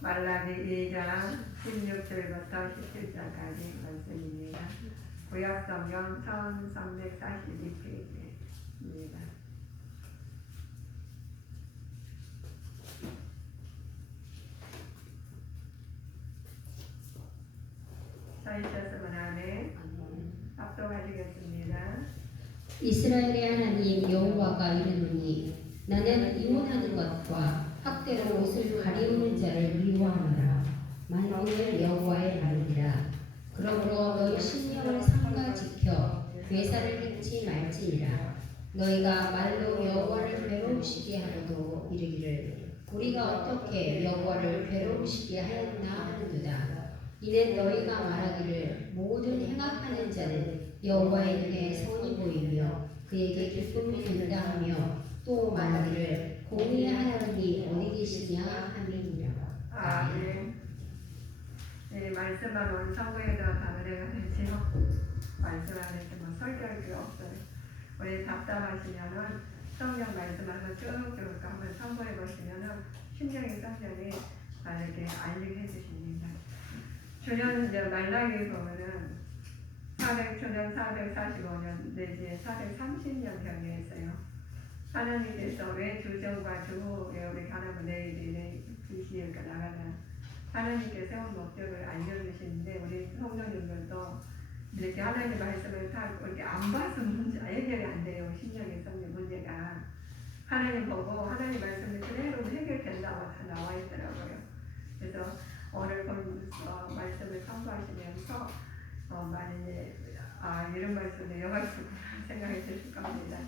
말라기 2장 16절부터 17절까지 말씀입니다. 구약성경 1342페이지입니다. 찾으셨으면 안에 합독하시겠습니다. 이스라엘의 하나님 여호와가 이르노니 나는 이혼하는 것과 학대로 옷을 가리우는 자를 미워하노라. 만군의 여호와의 말이라. 그러므로 너희 신령을 삼가 지켜 괴사를 행치 말지니라. 너희가 말로 여호와를 괴로우시게 하고도 이르기를 우리가 어떻게 여호와를 괴로우시게 하였나 하는도다. 이는 너희가 말하기를 모든 행악하는 자는 여호와의 눈에 선이 보이며 그에게 기쁨이 된다 하며 또 말하기를 공의의 하나님이 어디 계시냐 함이니라. 아멘. 네, 말씀만 오늘 성경에도 담으려고 되지요. 말씀 안에서 뭐 설교할 필요 없어요. 우리 답답하시면은 성경 말씀하고 쭉쭉 한번 참고해 보시면은 신명의 성경이 이렇게 알리게 해주십니다. 주년 이제 말라기 보면은 400주년 445년 내지 430년 경에 있어요. 하나님께서 왜 주전과 주후에 우리 가나면 내일이 주시니까 나가는 하나님께 세운 목적을 알려주시는데 우리 성도님들도 이렇게 하나님 말씀을 다 이렇게 안 봐서 문제 해결이 안 돼요. 신령의 성경 문제가 하나님 보고 하나님 말씀이 그대로 해결된다고 다 나와 있더라고요. 그래서 오늘 보면서 말씀을 참고하시면서 많이 이런 말씀에 영화 있구나 생각이 드실 겁니다.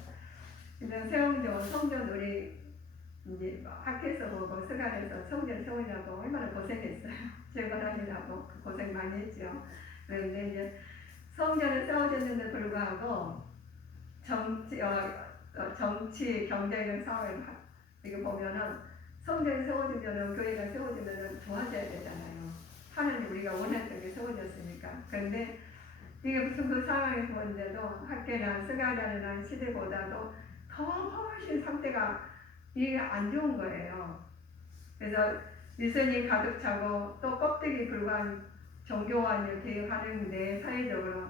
근데 세운교 성전 우리 이제 학교에서 보고 스가에서 성전 세우려고 얼마나 고생했어요. 재건하시려고 고생 많이 했죠. 그런데 이제 성전을 세워졌는데 불구하고 정치 경제적 사회 이거 보면은 성전이 세워지면은 교회가 세워지면은 좋아져야 되잖아요. 하나님 우리가 원했던 게 세워졌으니까. 그런데 이게 무슨 그 상황에서 본데도 학교나 스가랴나 시대보다도 더 훨씬 상태가 이게 안 좋은 거예요. 그래서 유선이 가득 차고 또 껍데기 불과한 종교화를 개혁하는데 사회적으로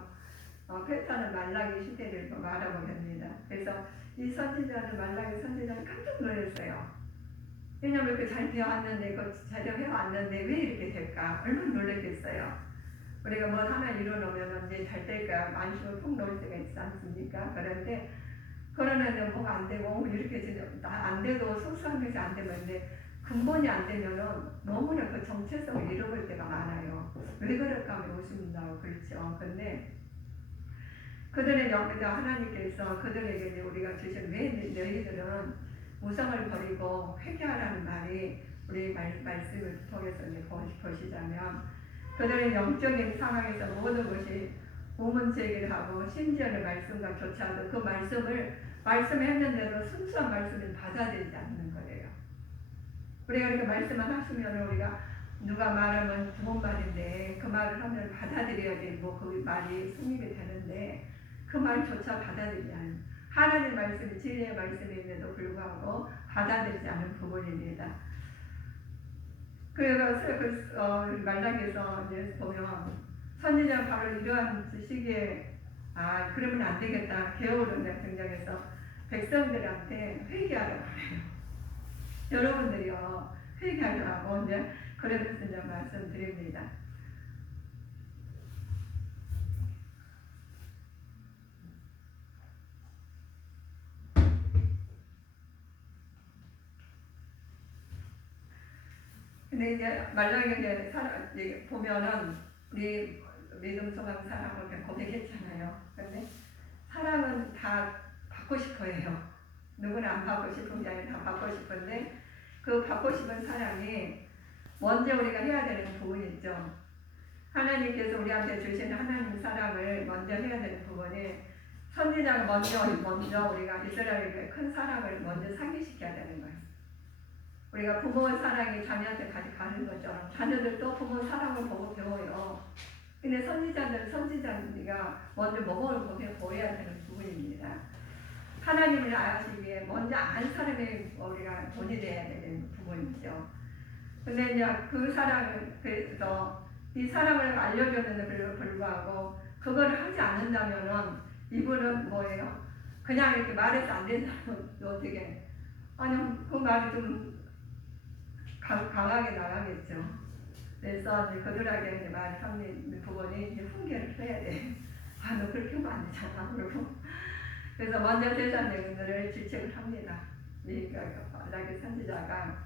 패턴은 말라기 시대를 말하고 합니다. 그래서 이 선지자는 말라기 선지자는 깜짝 놀랐어요. 왜냐면 그 잘 되어왔는데 잘 되어왔는데 왜 이렇게 될까? 얼마나 놀랐겠어요. 우리가 뭐 하나 이뤄놓으면 이제 잘 될까? 만심을 푹 놓을 때가 있지 않습니까? 그런데 그러면 뭐가 안 되고 이렇게 안 돼도 소소한 것이 안 되면 근본이 안 되면은 너무나 그 정체성을 잃어버릴 때가 많아요. 왜 그럴까 하면 웃음이 나고 그렇죠. 근데 그들의 영광 하나님께서 그들에게 우리가 주신 왜 너희들은 우상을 버리고 회개하라는 말이 우리 말씀을 통해서 이제 보시자면 그들의 영적인 상황에서 모든 것이 우문제기를 하고 심지어는 말씀과 교차하도 그 말씀했는데도 순수한 말씀을 받아들이지 않는 거예요. 우리가 이렇게 말씀을 하시면 우리가 누가 말하면 좋은 말인데 그 말을 하면 받아들여야지 뭐 그 말이 성립이 되는데 그 말조차 받아들이지 않는 하나님 말씀이 진리의 말씀임에도 불구하고 받아들이지 않는 부분입니다. 그래서 말라기에서 이제 보면 선지자는 바로 이러한 시기에 그러면 안 되겠다. 게으른 등장해서 백성들한테 회개하라고 해요. 여러분들이요 회개하라고 이제 그래서 이제 말씀드립니다. 근데 이제 말라기에 보면은 우리 믿음 소망 사랑을 고백했잖아요. 근데 사랑은 다 받고 싶어요. 누구나 안 받고 싶은 게 아니라 다 받고 싶은데 그 받고 싶은 사랑이 먼저 우리가 해야 되는 부분이 있죠. 하나님께서 우리한테 주신 하나님 사랑을 먼저 해야 되는 부분이 선지자가 먼저 우리가 이스라엘의 큰 사랑을 먼저 상기시켜야 되는 거예요. 우리가 부모의 사랑이 자녀한테 가는 것처럼 자녀들도 부모의 사랑을 보고 배워요. 근데 선지자가 먼저 모범을 보여야 되는 부분입니다. 하나님을 아시기에 먼저 안 사람이 우리가 본이 돼야 되는 부분이죠. 근데 이제 그 사람을, 그래서 이 사람을 알려줬는데 불구하고 그걸 하지 않는다면은 이분은 뭐예요? 그냥 이렇게 말해서 안 된다면 어떻게? 아니, 그 말이 좀 강하게 나가겠죠. 그래서 이제 그들에게 이제 말하는 부분이 이제 훈계를 해야 돼. 아, 너 그렇게 하면 안 되잖아. 그러고. 그래서 먼저 제사장들을 질책을 합니다. 이 말라기 선지자가.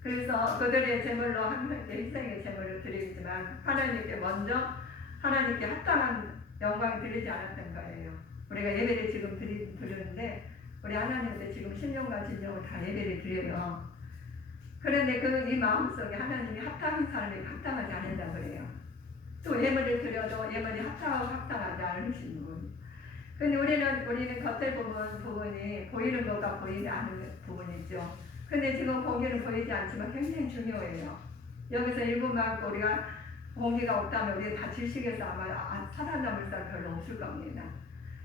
그래서 그들의 제물로 하나님께 희생의 제물을 드리지만 하나님께 먼저 하나님께 합당한 영광을 드리지 않았던 거예요. 우리가 예배를 지금 드리는데 우리 하나님한테 지금 신령과 진정을 다 예배를 드려요. 그런데 이 마음속에 하나님이 합당한 사람이 합당하지 않는다 그래요. 또 예물을 드려도 예물이 합당하고 합당하지 않으신 분. 근데 우리는 겉에 보면 부분이 보이는 것과 보이지 않는 부분이죠. 근데 지금 공기는 보이지 않지만 굉장히 중요해요. 여기서 일부만 우리가 공기가 없다면 우리가 다 질식해서 아마 살아남을 사람 별로 없을 겁니다.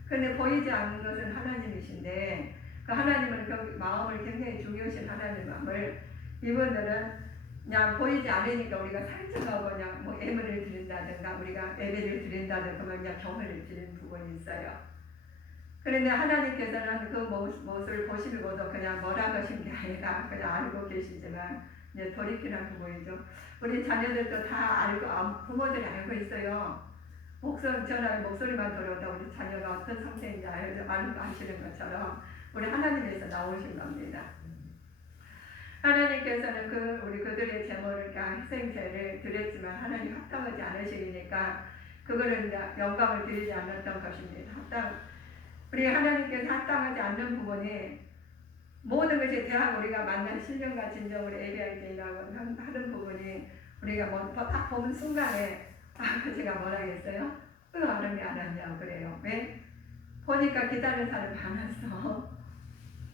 그런데 보이지 않는 것은 하나님이신데 그 하나님은 마음을 굉장히 중요하신 하나님을 이분들은 그냥 보이지 않으니까 우리가 살쪄가고 그냥 뭐 예물을 드린다든가 우리가 예배를 드린다든가 그냥 경을 드리는 부분이 있어요. 그런데 하나님께서는 그 모습을 보시고도 그냥 뭐라고 하신 게 아니라 그냥 알고 계시지만 이제 돌이키는 부분이죠. 우리 자녀들도 다 알고 부모들이 알고 있어요. 전화에 목소리만 들어도 우리 자녀가 어떤 상태인지 알고 아시는 것처럼 우리 하나님에서 나오신 겁니다. 하나님께서는 우리 그들의 제물을 희생제를 드렸지만 하나님 합당하지 않으시니까 그거를 이제 영광을 드리지 않았던 것입니다. 우리 하나님께서 합당하지 않는 부분이 모든 것이 대학 우리가 만난 신령과 진정으로 예배할 때라고 하는 부분이 우리가 딱 보는 순간에 제가 뭐라겠어요? 안 하냐 안 하냐 그래요. 왜? 보니까 기다리는 사람이 많았어.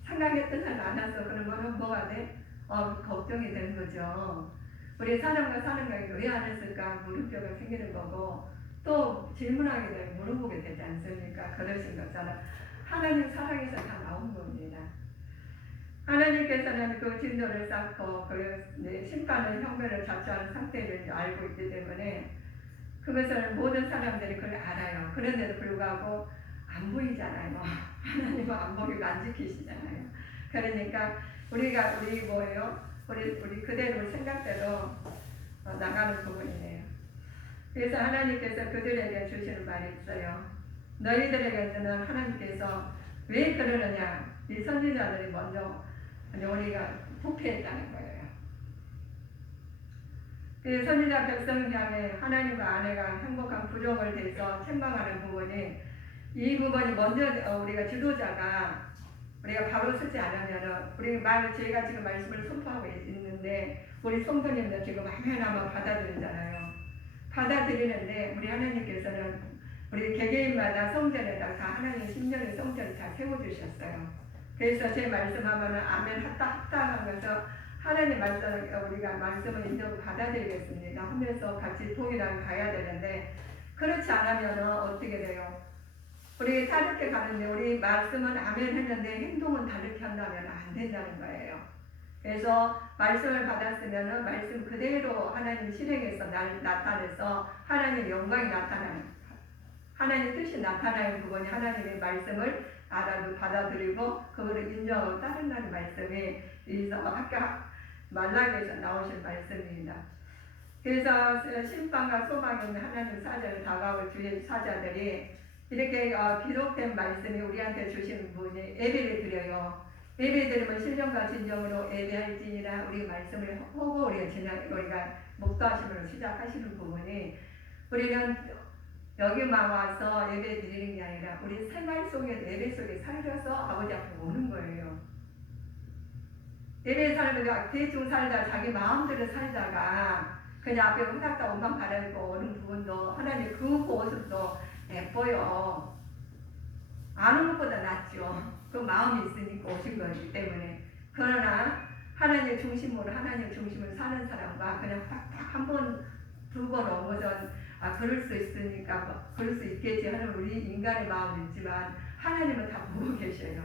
생각했던 사람이 많았어. 그러면 뭐가 돼? 걱정이 되는 거죠. 우리 사람과 사는 거에 왜 안 했을까 물음표가 생기는 거고 또 질문하게 되면 물어보게 되지 않습니까? 그러신 것처럼 하나님 사랑에서 다 나온 겁니다. 하나님께서는 그 진노를 쌓고 심판을 형벌을 자초하는 상태를 알고 있기 때문에 그것을 모든 사람들이 그걸 알아요. 그런데도 불구하고 안 보이잖아요. 하나님은 안 보이고 안 지키시잖아요. 그러니까 우리 뭐예요? 우리 그대로 생각대로 나가는 부분이네요. 그래서 하나님께서 그들에게 주시는 말이 있어요. 너희들에게는 하나님께서 왜 그러느냐? 이 선지자들이 먼저 우리가 부패했다는 거예요. 그 선지자 백성을 향해 하나님과 아내가 행복한 부정을 대해서 책망하는 부분이 이 부분이 먼저 우리가 지도자가 우리가 바로 서지 않으면 제가 지금 말씀을 선포하고 있는데 우리 성도님들 지금 하나하나 받아들이잖아요. 받아들이는데 우리 하나님께서는 우리 개개인마다 성전에다 다 하나님 신령의 성전을 다 세워주셨어요. 그래서 제 말씀하면은 아멘 합당하면서 하나님 우리가 말씀을 인정을 받아들이겠습니다 하면서 같이 통일하게 가야 되는데 그렇지 않으면 어떻게 돼요? 우리 다르게 가는데 우리 말씀은 아멘 했는데 행동은 다르게 한다면 안 된다는 거예요. 그래서 말씀을 받았으면 말씀 그대로 하나님 실행해서 나타내서 하나님 영광이 나타나는 하나님 뜻이 나타나는 부분이 하나님의 말씀을 받아들이고 그거를 인정하고 따른다는 말씀이 아까 말라기에서 나오신 말씀입니다. 그래서 심판과 소망이 있는 하나님 사자를 다가올 주의 사자들이 이렇게 기록된 말씀이 우리한테 주신 분이 예배를 드려요. 예배 드리면 신령과 진정으로 예배할지니라 우리 말씀을 하고 우리가 목도하심으로 시작하시는 부분이 우리는 여기만 와서 예배 드리는 게 아니라 우리 생활 속에 예배 속에 살려서 아버지 앞에 오는 거예요. 예배 살면 대충 살다 자기 마음대로 살다가 그냥 앞에 후닥닥 옷만 갈아입고 오는 부분도 하나님 그 모습도 예뻐요. 아는 것보다 낫죠. 그 마음이 있으니까 오신 거기 때문에. 그러나 하나님 중심으로 사는 사람과 그냥 딱 한 번, 두 번 오고서 그럴 수 있으니까 그럴 수 있겠지 하는 우리 인간의 마음은 있지만 하나님은 다 보고 계셔요.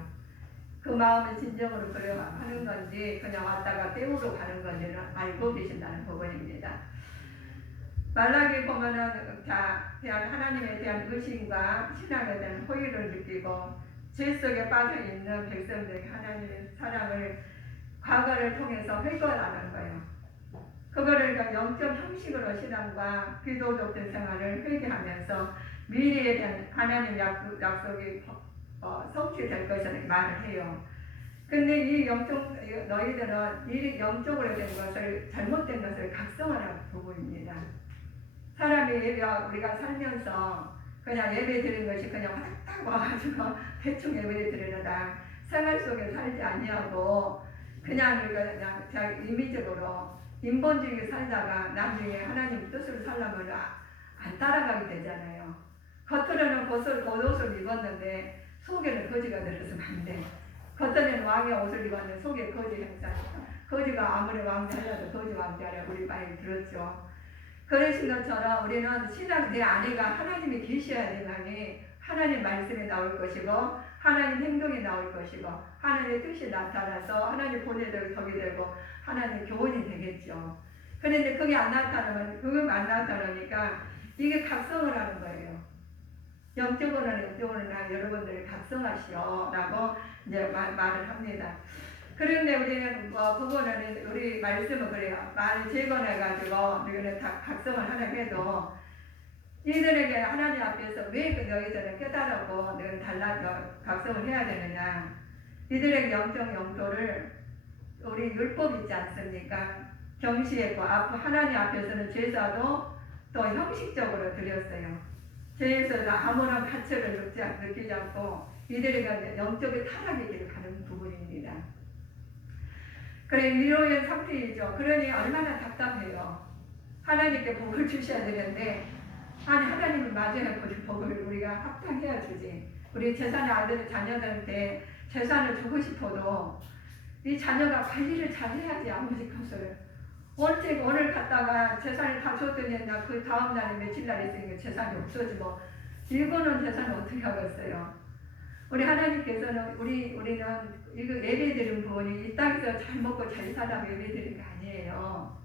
그 마음을 진정으로 그려하는 건지 그냥 왔다가 때우러 가는 건지는 알고 계신다는 부분입니다. 말라기 보면은 대한 하나님에 대한 의심과 신앙에 대한 호의를 느끼고 죄 속에 빠져 있는 백성들에게 하나님의 사랑을 과거를 통해서 회고하는 거예요. 그거를 영적 형식으로 신앙과 기도적인 생활을 회개하면서 미래에 대한 하나님 약속이 성취될 것을 말을 해요. 근데 이 너희들은 이 영적으로 된 것을 잘못된 것을 각성하는 부분입니다. 사람이 우리가 살면서 그냥 예배 드리는 것이 그냥 확 와가지고 대충 예배 드리려다 생활 속에 살지 아니하고 그냥 자기 임의적으로 인본주의 살다가 나중에 하나님 뜻을 살려면 안 따라가게 되잖아요. 겉으로는 겉옷을 입었는데 속에는 거지가 들어서면 안 돼. 겉에는 왕의 옷을 입었는데 속에 거지 행사니까 거지가 아무리 왕자라도 거지 왕자라 우리 많이 들었죠. 그러신 것처럼 우리는 신앙 내 안에가 하나님이 계셔야지만이 하나님 말씀이 나올 것이고 하나님 행동이 나올 것이고 하나님의 뜻이 나타나서 하나님 본의대로 서게 되고 하나님 교훈이 되겠죠. 그런데 그게 안 나타나니까 이게 각성을 하는 거예요. 영적으로는 여러분들이 각성하시오라고 이제 말을 합니다. 그런데 우리는 부부는 우리 말씀은 그래요. 많이 재건해가지고 우리는 다 각성을 하려 해도 이들에게 하나님 앞에서 왜 너희들은 깨달았고 너희는 각성을 해야 되느냐. 이들의 영적 영토를 우리 율법 있지 않습니까? 경시했고 하나님 앞에서는 제사도 또 형식적으로 드렸어요. 제에서도 아무런 가치를 느끼지 않고 이들에게 영적인 타락의 길을 가는 부분입니다. 그래 이러한 상태이죠. 그러니 얼마나 답답해요. 하나님께 복을 주셔야 되는데 하나님은 맞아야 복을 우리가 합당해야 주지. 우리 재산의 아들 자녀들한테 재산을 주고 싶어도 이 자녀가 관리를 잘 해야지 아버지 것을. 오늘 갔다가 재산을 다 줬더니 그 다음 날에 며칠 날 있으니까 재산이 없어지고 이거는 재산을 어떻게 하겠어요. 우리 하나님께서는 우리는 이거 예배드린 부분이 이 땅에서 잘 먹고 잘 살라고 예배드린 게 아니에요.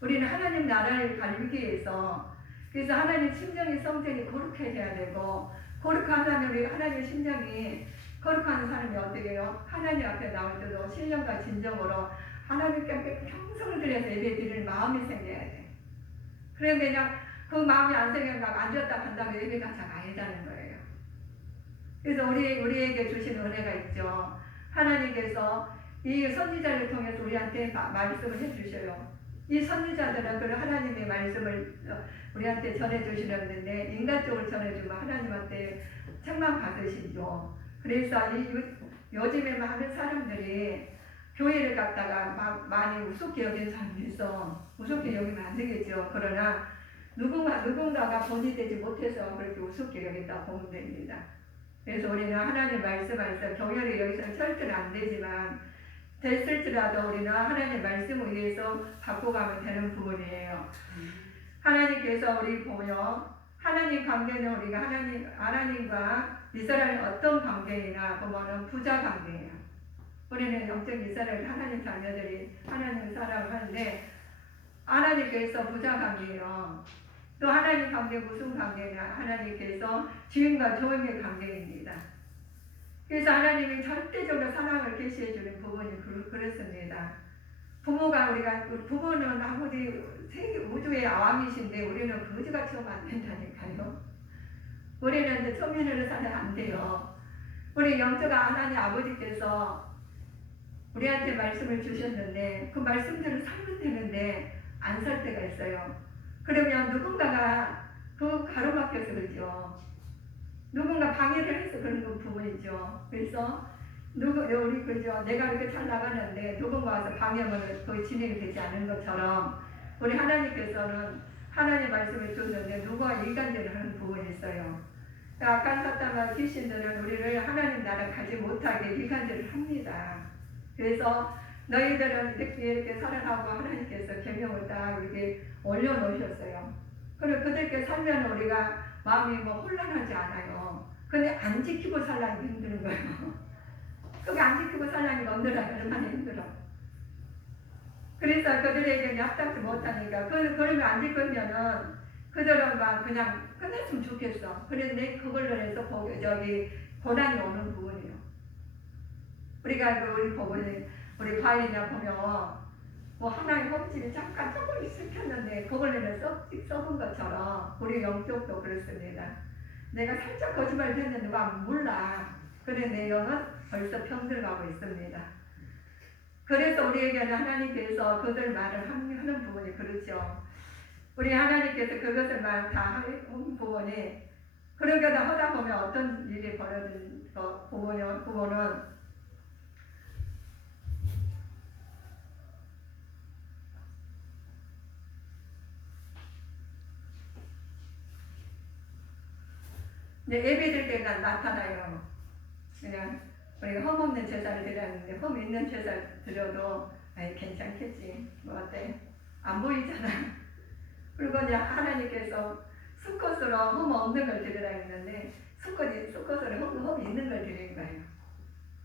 우리는 하나님 나라를 갈기 위해서 그래서 하나님 심정의 성전이 거룩해져야 되고 거룩하다면 우리 하나님의 심정이 거룩한 사람이 어떻게 해요? 하나님 앞에 나올 때도 신령과 진정으로 하나님께 평생을 들여서 예배 드릴 마음이 생겨야 돼. 그런데 그냥 그 마음이 안 생겨서 앉았다 간다고 예배가 잘 아니다는 거예요. 그래서 우리에게 주신 은혜가 있죠. 하나님께서 이 선지자를 통해서 우리한테 말씀을 해주셔요. 이 선지자들은 그 하나님의 말씀을 우리한테 전해주시는데 인간적으로 전해주면 하나님한테 책망 받으시죠. 그래서 요즘에 많은 사람들이 교회를 갔다가 많이 우습게 여긴 사람이 있어. 우습게 여기면 안 되겠죠. 그러나 누군가가 본이 되지 못해서 그렇게 우습게 여긴다 보면 됩니다. 그래서 우리는 하나님 말씀 안에서 경혈이 여기서는 절대로 안 되지만 됐을지라도 우리는 하나님 말씀을 위해서 바꿔가면 되는 부분이에요. 하나님께서 우리 보며 하나님 관계는 우리가 하나님과 이스라엘 어떤 관계이나 보면은 부자 관계예요. 우리는 영적 이스라엘 하나님 자녀들이 하나님을 사랑을 하는데 하나님께서 부자 관계예요. 또 하나님 관계 무슨 관계냐? 하나님께서 주인과 종의 관계입니다. 그래서 하나님이 절대적으로 사랑을 계시해 주는 부분이 그렇습니다. 부모는 아버지 우주의 왕이신데 우리는 거지같이 하면 안 된다니까요. 우리는 초면으로 살면 안 돼요. 우리 영적 하나님 아버지께서 우리한테 말씀을 주셨는데 그 말씀대로 살면 되는데 안 살 때가 있어요. 그러면 누군가가 그 가로막혀서 그렇죠. 누군가 방해를 해서 그런 부분이죠. 그래서 우리 그죠. 내가 이렇게 잘 나가는데 누군가 와서 방해하면 거의 진행이 되지 않은 것처럼 우리 하나님께서는 하나님 말씀을 줬는데 누가 일관되는 하는 부분이 있어요. 악한 사탄과 귀신들은 우리를 하나님 나라 가지 못하게 일관되를 합니다. 그래서 너희들은 이렇게 살아가고 하나님께서 계명을 딱 이렇게 올려놓으셨어요. 그리고 그들께 살면 우리가 마음이 뭐 혼란하지 않아요. 근데 안 지키고 살라니 힘드는 거예요. 그게 안 지키고 살라니 얼마나 힘들어. 그래서 그들에게 합당치 못하니까 그러면 안 지키면은 그들은 막 그냥 끝냈으면 좋겠어. 그런데 그걸로 해서 고난이 오는 부분이에요. 우리가 우리 부분이 우리 과일이냐 보면 뭐 하나의 껍질이 잠깐 조금 익혔는데 그걸로 썩은 것처럼 우리 영적도 그렇습니다. 내가 살짝 거짓말을 했는데 누가 몰라. 그래 내 영은 벌써 병들어가고 있습니다. 그래서 우리에게는 하나님께서 그들 말을 하는 부분이 그렇죠. 우리 하나님께서 그것을 말 다 하는 부분이 그렇게 하다 보면 어떤 일이 벌어진 부분은 예배드릴 때가 나타나요. 그냥 우리가 흠 없는 제사를 드렸는데 흠 있는 제사를 드려도 아이 괜찮겠지 뭐 어때? 안 보이잖아. 그리고 이제 하나님께서 수컷으로 흠 없는 걸 드리라 했는데 수컷으로 흠 있는 걸 드린 거예요.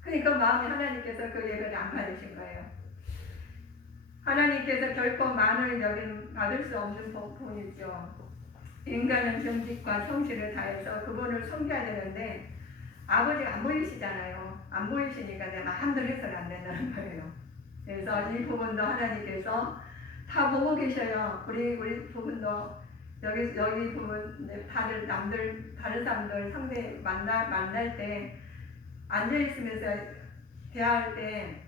그러니까 마음에 하나님께서 그 예배를 안 받으신 거예요. 하나님께서 결코 만을 여긴 받을 수 없는 부분이죠. 인간은 정직과 성실을 다해서 그분을 섬겨야 되는데 아버지가 안 보이시잖아요. 안 보이시니까 내 마음대로 해서는 안 된다는 거예요. 그래서 이 부분도 하나님께서 다 보고 계셔요. 우리 부분도 여기 부분 다른 사람들 상대 만날 때 앉아 있으면서 대화할 때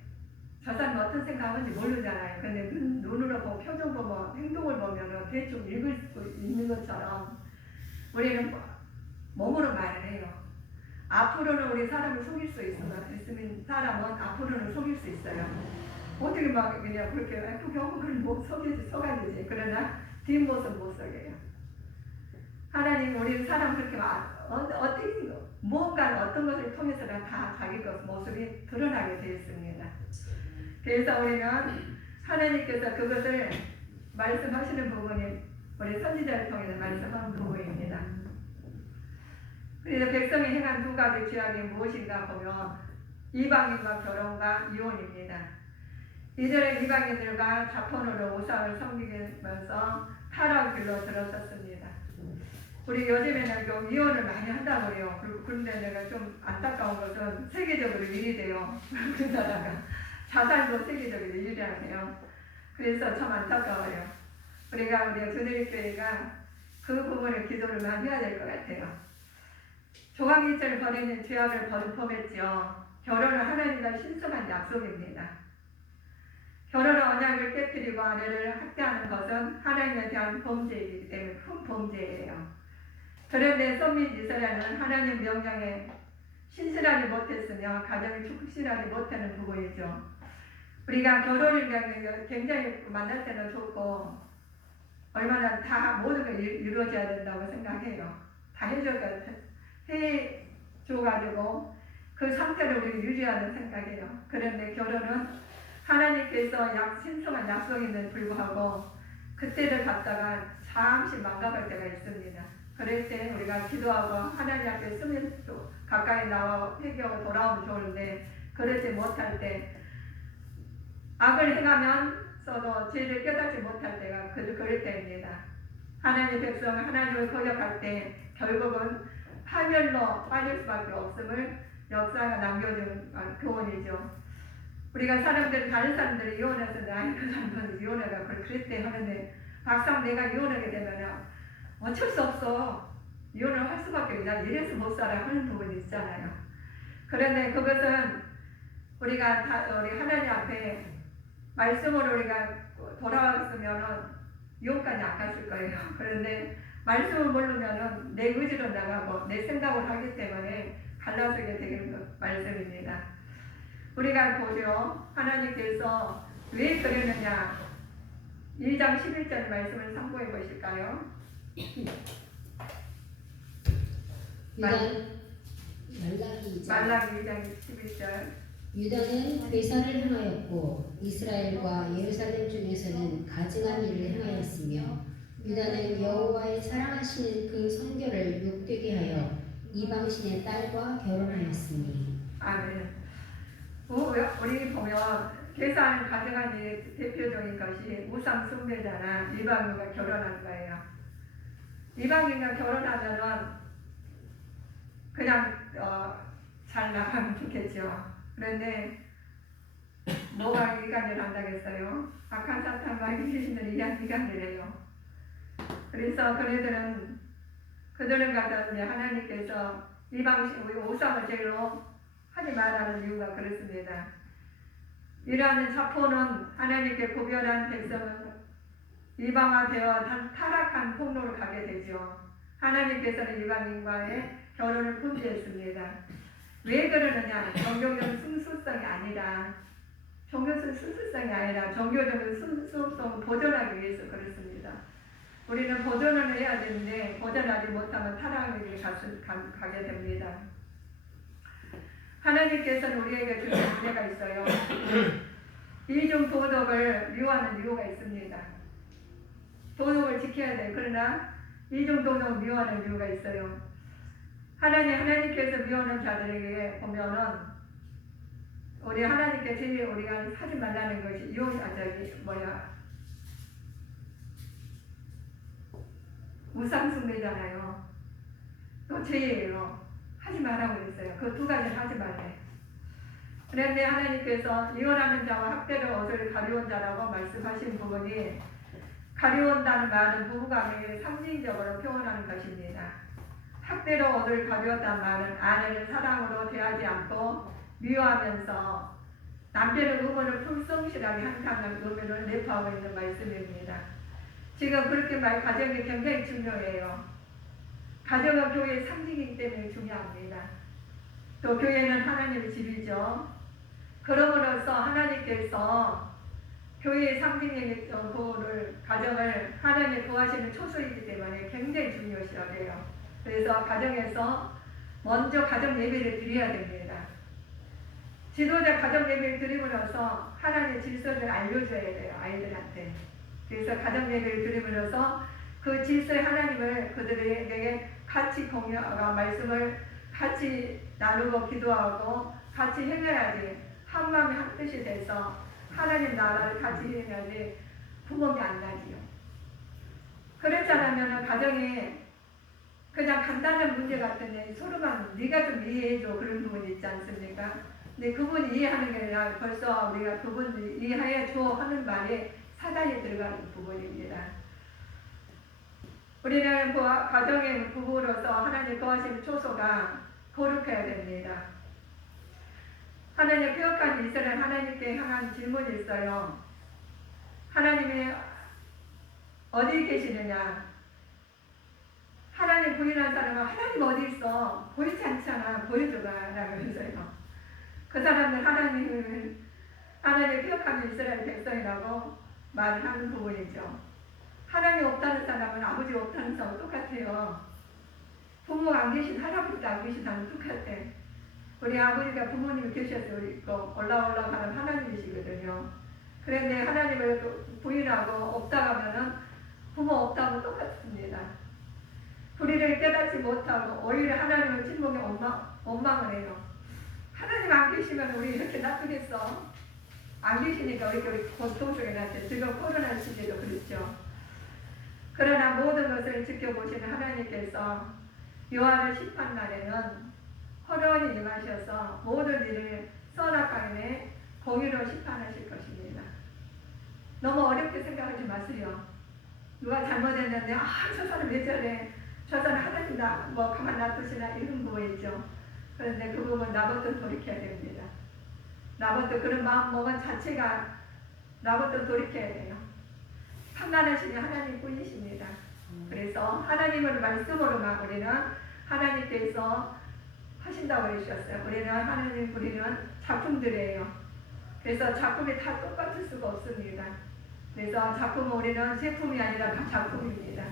저 사람이 어떤 생각하는지 모르잖아요. 근데 눈으로 보고 표정 보고 행동을 보면 대충 읽을 수 있는 것처럼 우리는 몸으로 말을 해요. 앞으로는 우리 사람을 속일 수 있으면 사람은 앞으로는 속일 수 있어요. 어떻게 막 그냥 그렇게 예쁘게 하고 못 속아야지. 그러나 뒷모습 못 속여요. 하나님 우리 사람 그렇게 어떻게 뭔가 어떤 것을 통해서는 다 자기 모습이 드러나게 되어 있습니다. 그래서 우리는 하나님께서 그것을 말씀하시는 부분이 우리 선지자를 통해서 말씀하는 부분입니다. 그래서 백성이 행한 두 가지 죄악이 무엇인가 보면 이방인과 결혼과 이혼입니다. 이들은 이방인들과 자폰으로 우상을 섬기면서 타락 길로 들어섰습니다. 우리 요즘에는 이혼을 많이 한다고요. 그런데 내가 좀 안타까운 것은 세계적으로 일이 돼요. 우리나라가 자살도 세계적으로 일이라네요. 그래서 참 안타까워요. 우리가 주내리교회가 그 부분을 기도를 많이 해야 될 것 같아요. 조각일체를 버리는 죄악을 범했지요. 결혼은 하나님과 신성한 약속입니다. 결혼의 언약을 깨뜨리고 아내를 학대하는 것은 하나님에 대한 범죄이기 때문에 큰 범죄예요. 그런데 선민 이스라엘은 하나님 명령에 신실하지 못했으며 가정이 축실하지 못하는 부분이죠. 우리가 결혼을 굉장히 만날 때는 좋고 얼마나 다 모든 게 이루어져야 된다고 생각해요. 다 해줘가지고 그 상태를 우리가 유지하는 생각이에요. 그런데 결혼은 하나님께서 신성한 약속임에도 불구하고 그때를 갖다가 잠시 망각할 때가 있습니다. 그럴 때 우리가 기도하고 하나님 앞에 쓰면 가까이 나와 회개하고 돌아오면 좋은데 그러지 못할 때 악을 행하면서도 죄를 깨닫지 못할 때가 그럴 때입니다. 하나님 백성은 하나님을 거역할 때 결국은 파멸로 빠질 수밖에 없음을 역사가 남겨준 교훈이죠. 우리가 다른 사람들이 이혼해서 그 사람들은 이혼해가 그랬대 하는데 막상 내가 이혼하게 되면 어쩔 수 없어. 이혼을 할 수밖에 없냐. 이래서 못 살아 하는 부분이 있잖아요. 그런데 그것은 우리 하나님 앞에 말씀으로 우리가 돌아왔으면 이혼까지 안 갔을 거예요. 그런데 말씀을 모르면 내 의지로 나가고 내 생각을 하기 때문에 갈라서게 되는 말씀입니다. 우리가 보죠. 하나님께서 왜 그랬느냐. 1장 11절 말씀을 참고해 보실까요? 말라기 2장 11절. 유다는 괴사를 행하였고 이스라엘과 예루살렘 중에서는 가증한 일을 행하였으며 유다는 여호와의 사랑하시는 그 성결을 욕되게 하여 이방신의 딸과 결혼하였으니. 아멘. 우리 보면 계산 가정한 대표적인 것이 우상 숭배자나 이방인과 결혼한 거예요. 이방인과 결혼하면은 그냥 잘 나가면 좋겠죠. 그런데 뭐가 이간질 한다고 했어요? 악한 사탄과 이기신들이 이간질 해요. 그래서 그들은 가서 이제 하나님께서 이방신 우리 우상을 제로 하지 말라는 이유가 그렇습니다. 이러한 자포는 하나님께 구별한 백성은 이방화되어 타락한 통로를 가게 되죠. 하나님께서는 이방인과의 결혼을 금지했습니다. 왜 그러느냐? 종교적인 순수성이 아니라 종교적인 순수성을 보존하기 위해서 그렇습니다. 우리는 보존을 해야 되는데 보존하지 못하면 타락의 길을 가게 됩니다. 하나님께서는 우리에게 주신 문제가 있어요. 이중 도덕을 미워하는 이유가 있습니다. 도덕을 지켜야 돼요. 그러나 이중 도덕을 미워하는 이유가 있어요. 하나님께서 미워하는 자들에게 보면은 우리 하나님께 제일 우리가 하지 말라는 것이 우상숭배잖아요. 또 죄예요. 하지 말라고 그랬어요. 그 두 가지를 하지 말래. 그런데 하나님께서 이혼하는 자와 학대로 옷을 가리운 자라고 말씀하신 부분이 가리운다는 말은 부부관계를 상징적으로 표현하는 것입니다. 학대로 옷을 가리웠다는 말은 아내를 사랑으로 대하지 않고 미워하면서 남편의 의무를 불성실하게 한다는 의미를 내포하고 있는 말씀입니다. 지금 그렇게 가정이 굉장히 중요해요. 가정은 교회의 상징이기 때문에 중요합니다. 또 교회는 하나님의 집이죠. 그러므로써 하나님께서 교회의 상징의 가정을 하나님이 구하시는 초소이기 때문에 굉장히 중요시하게요. 그래서 가정에서 먼저 가정 예배를 드려야 됩니다. 지도자 가정 예배를 드림으로써 하나님의 질서를 알려줘야 돼요. 아이들한테. 그래서 가정 예배를 드림으로써 그 질서의 하나님을 그들에게 같이 공유하고 말씀을 같이 나누고 기도하고 같이 행해야지 한 마음이 한 뜻이 돼서 하나님 나라를 같이 행해야지 구멍이 안 나지요. 그렇지 않으면 가정에 그냥 간단한 문제 같은데 서로만 네가 좀 이해해줘 그런 부분이 있지 않습니까? 근데 그분 이해하는 게 아니라 벌써 우리가 그분 이해해줘 하는 말에 사단이 들어가는 부분입니다. 우리는 가정의 부부로서 하나님 도와주시는 초소가 거룩해야 됩니다. 하나님 pe역한 이스라엘 하나님께 향한 질문이 있어요. 하나님이 어디 계시느냐? 하나님 부인한 사람은 하나님 어디 있어? 보이지 않잖아. 보여줘라 라고 했어요. 그 사람은 하나님 pe역한 이스라엘 백성이라고 말을 하는 부분이죠. 하나님 없다는 사람은 아버지 없다는 사람은 똑같아요. 부모가 안 계신 할아버지도 안 계신 사람은 똑같아. 우리 아버지가 부모님이 계셔서 올라가는 하나님이시거든요. 그런데 하나님을 부인하고 없다 하면은 부모 없다고 똑같습니다. 불의를 깨닫지 못하고 오히려 하나님을 침묵에 원망을 해요. 하나님 안 계시면 우리 이렇게 놔두겠어? 안 계시니까 우리 고통 속에 났죠. 지금 코로나 시기도 그렇죠. 그러나 모든 것을 지켜보시는 하나님께서 요한의 심판날에는 혼원이 임하셔서 모든 일을 선악간에 공의로 심판하실 것입니다. 너무 어렵게 생각하지 마세요. 누가 잘못했는데 저 사람 왜 저래? 저 사람 하나님다 가만 놔두시나 이런 부분이죠. 그런데 그 부분 나부터 돌이켜야 됩니다. 나부터 그런 마음 먹은 자체가 나부터 돌이켜야 돼요. 판단하시는 하나님 뿐이십니다. 그래서 하나님을 말씀으로만 우리는 하나님께서 하신다고 해주셨어요. 우리는 작품들이에요. 그래서 작품이 다 똑같을 수가 없습니다. 그래서 작품은 우리는 제품이 아니라 다 작품입니다.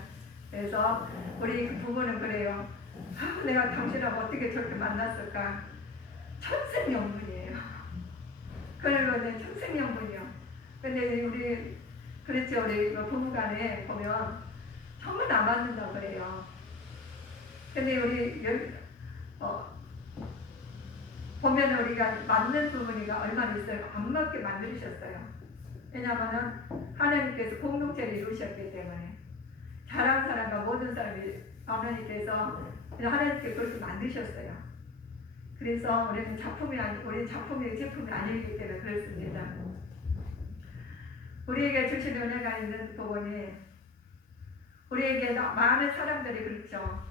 그래서 우리 부부는 그래요. 내가 당신하고 어떻게 저렇게 만났을까? 천생연분이에요. 그러면 천생연분이요. 근데 그렇죠. 우리 부부간에 보면 정말 안 맞는다고 해요. 근데 우리 보면 우리가 맞는 부분이가 얼마나 있어요. 안 맞게 만드셨어요. 왜냐하면 하나님께서 공동체를 이루셨기 때문에 잘한 사람과 모든 사람이 하나님께서 그렇게 만드셨어요. 그래서 우리는 우리 작품이 제품이 아니기 때문에 그렇습니다. 우리에게 주신 은혜가 있는 부분이 우리에게 많은 사람들이 그렇죠.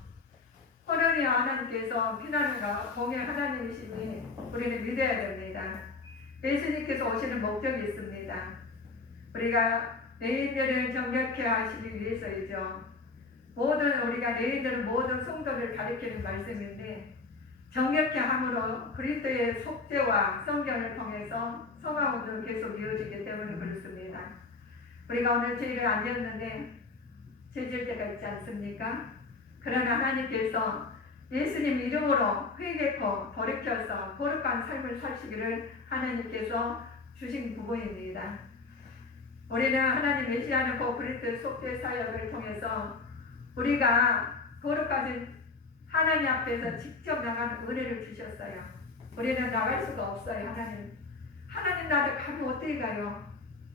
호련히 하나님께서 피난과 공의 하나님이시니 우리는 믿어야 됩니다. 예수님께서 오시는 목적이 있습니다. 우리가 내인들을 정결케 하시기 위해서이죠. 우리가 내인들은 모든 성도를 가리키는 말씀인데 정결케 함으로 그리스도의 속죄와 성경을 통해서 성화운동이 계속 이어지기 때문에 그렇습니다. 우리가 오늘 죄를 안 지었는데 죄질 때가 있지 않습니까? 그러나 하나님께서 예수님 이름으로 회개코 돌이켜서 거룩한 삶을 사시기를 하나님께서 주신 부분입니다. 우리는 하나님 메시아는 그 그리스도의 속죄 사역을 통해서 우리가 거룩하신 하나님 앞에서 직접 나가는 은혜를 주셨어요. 우리는 나갈 수가 없어요. 하나님 나라 가면 어떻게 가요?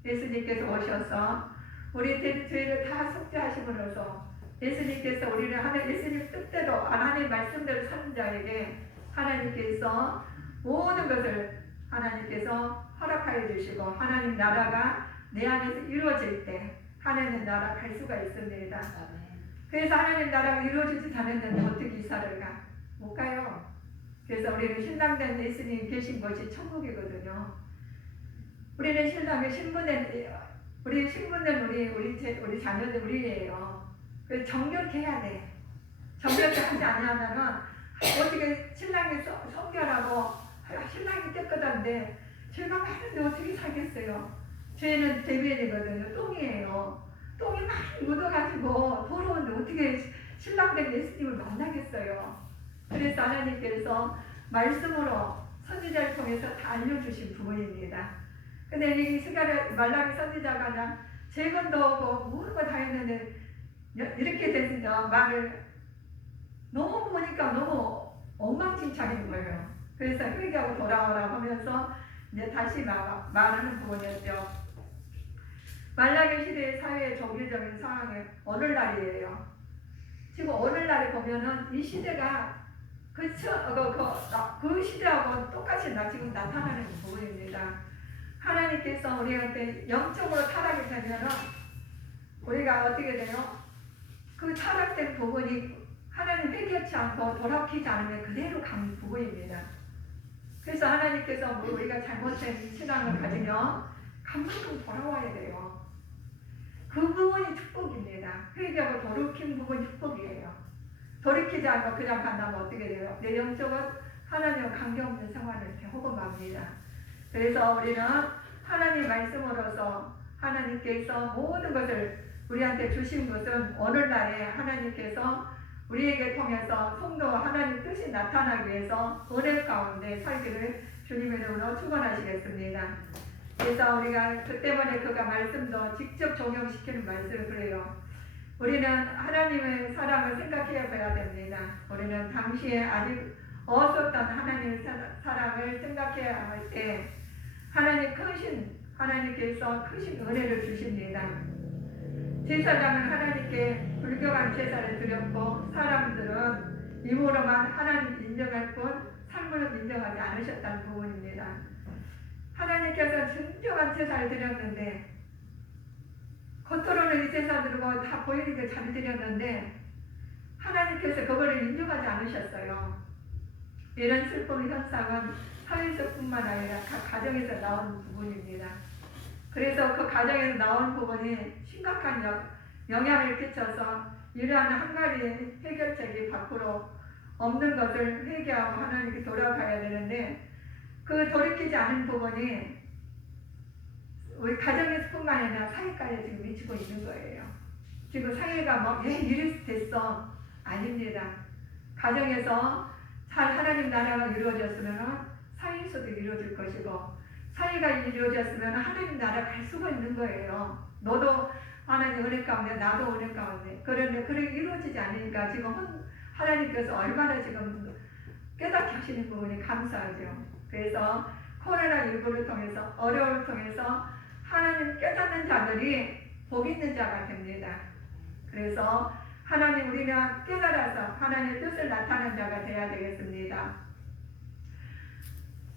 예수님께서 오셔서 우리 죄를 다 속죄하심으로써 예수님께서 우리를 예수님 뜻대로 하나님 말씀대로 사는 자에게 하나님께서 모든 것을 하나님께서 허락하여 주시고 하나님 나라가 내 안에서 이루어질 때 하나님 나라 갈 수가 있습니다. 그래서 하나님 나라가 이루어지지 않았는데 어떻게 이사를 가? 못 가요. 그래서 우리는 신랑된 예수님 계신 곳이 천국이거든요. 우리는 신랑의 신분된 우리 자녀들 우리예요. 그래서 정결케 해야 돼. 정결케 하지 않으면은 어떻게 신랑이 성결하고 신랑이 깨끗한데 죄가 많은데 어떻게 살겠어요? 죄는 대변이거든요. 똥이에요. 똥이 많이 묻어가지고 더러운데 어떻게 신랑된 예수님을 만나겠어요? 그래서 하나님께서 말씀으로 선지자를 통해서 다 알려주신 부분입니다. 근데 이 말라기 선지자가 그냥 재건도 하고 모든 거 다 했는데 이렇게 됐습니다. 말을 너무 보니까 너무 엉망진창인 거예요. 그래서 회개하고 돌아오라고 하면서 이제 다시 말하는 부분이었죠. 말라기 시대의 사회의 정규적인 상황이 오늘날이에요. 지금 오늘날에 보면은 이 시대가 그 시대하고 똑같이 지금 나타나는 부분입니다. 하나님께서 우리한테 영적으로 타락이 되면은 우리가 어떻게 돼요? 그 타락된 부분이 하나님 회개치 않고 돌아키지 않으면 그대로 가는 부분입니다. 그래서 하나님께서 우리가 잘못된 신앙을 가지면 감만큼 돌아와야 돼요. 그 부분이 축복입니다. 회개하고 돌이킨 부분이 축복이에요. 돌이키지 않고 그냥 간다면 어떻게 돼요? 내 영적은 하나님과 관계없는 생활을 경험합니다. 그래서 우리는 하나님 말씀으로서 하나님께서 모든 것을 우리한테 주신 것은 오늘날에 하나님께서 우리에게 통해서 성도 하나님 뜻이 나타나기 위해서 은혜 가운데 살기를 주님의 이름으로 축원하시겠습니다. 그래서 우리가 그 때문에 그가 말씀도 직접 적용시키는 말씀을 그래요. 우리는 하나님의 사랑을 생각해 봐야 됩니다. 우리는 당시에 아직 없었던 하나님의 사랑을 생각해야 할 때 하나님께서 크신 은혜를 주십니다. 제사장은 하나님께 불경한 제사를 드렸고 사람들은 입으로만 하나님 인정할 뿐 삶으로 인정하지 않으셨다는 부분입니다. 하나님께서 진정한 제사를 드렸는데 겉으로는 이 제사 드리고 다 보이니까 잘 드렸는데 하나님께서 그거를 인정하지 않으셨어요. 이런 슬픔 현상은 사회에서뿐만 아니라 각 가정에서 나온 부분입니다. 그래서 그 가정에서 나온 부분이 심각한 영향을 끼쳐서 이러한 한 가지 해결책이 밖으로 없는 것을 회개하고 하나님께 돌아가야 되는데 그 돌이키지 않은 부분이 우리 가정에서뿐만 아니라 사회까지 지금 미치고 있는 거예요. 지금 사회가 왜 이리 됐어? 아닙니다. 가정에서 잘 하나님 나라가 이루어졌으면 사회에서도 이루어질 것이고 사회가 이루어졌으면 하나님 나라 갈 수가 있는 거예요. 너도 하나님 은혜 가운데 나도 은혜 가운데 그런데 그렇게 이루어지지 않으니까 지금 하나님께서 얼마나 지금 깨닫게 하시는 부분이 감사하죠. 그래서 코로나19를 통해서 어려움을 통해서 하나님 깨닫는 자들이 복 있는 자가 됩니다. 그래서 하나님 우리는 깨달아서 하나님의 뜻을 나타내는 자가 되어야 되겠습니다.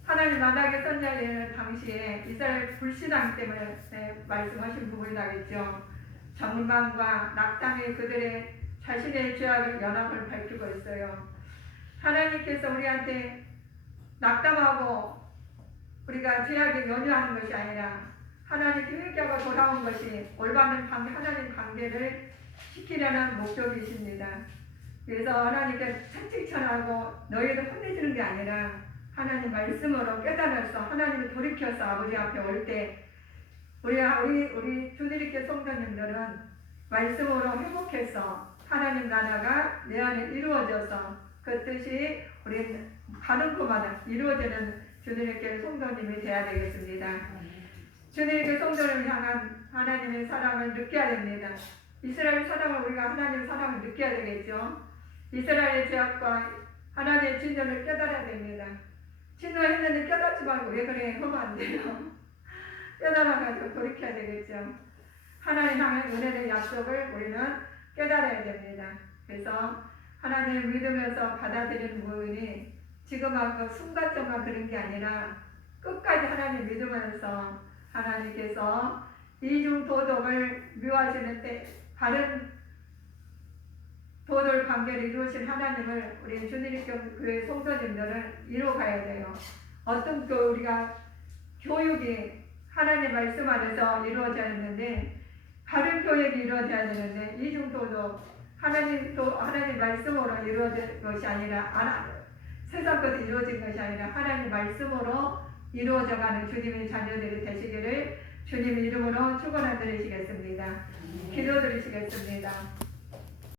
하나님 만약에 선자의 당시에 이스라엘 불신앙 때문에 말씀하신 부분이 나겠죠. 정망과 낙담이 그들의 자신의 죄악을 연합을 밝히고 있어요. 하나님께서 우리한테 낙담하고 우리가 죄악에 연유하는 것이 아니라 하나님 교회자가 돌아온 것이 올바른 하나님 관계를 시키려는 목적이십니다. 그래서 하나님께 채찍질하고 너희를 혼내주는 게 아니라 하나님 말씀으로 깨달아서 하나님을 돌이켜서 아버지 앞에 올 때 우리 주님께 성도님들은 말씀으로 회복해서 하나님 나라가 내 안에 이루어져서 그 뜻이 우리 가는 곳마다 이루어지는 주님께 성도님이 되어야 되겠습니다. 주님께 성도를 향한 하나님의 사랑을 느껴야 됩니다. 이스라엘 사랑을 우리가 하나님의 사랑을 느껴야 되겠죠. 이스라엘의 죄악과 하나님의 진노를 깨달아야 됩니다. 진노했는데 깨닫지 말고 왜 그래 하면 안 돼요. 깨달아가지고 돌이켜야 되겠죠. 하나님 향한 은혜의 약속을 우리는 깨달아야 됩니다. 그래서 하나님을 믿으면서 받아들이는 부분이 지금하고 순간적만 그런 게 아니라 끝까지 하나님 믿으면서 하나님께서 이중 도덕을 묘하시는 때 바른 도덕 관계를 이루신 하나님을 우리 주님의 교회 성도님들은 이루어가야 돼요. 어떤 우리가 교육이 하나님 말씀 안에서 이루어져야 하는데 바른 교육이 이루어져야 되는데 이중 도덕 하나님 말씀으로 이루어진 것이 아니라 세상 것이 이루어진 것이 아니라 하나님 말씀으로 이루어져가는 주님의 자녀들이 되시기를 주님의 이름으로 축원드리시겠습니다. 기도드리시겠습니다.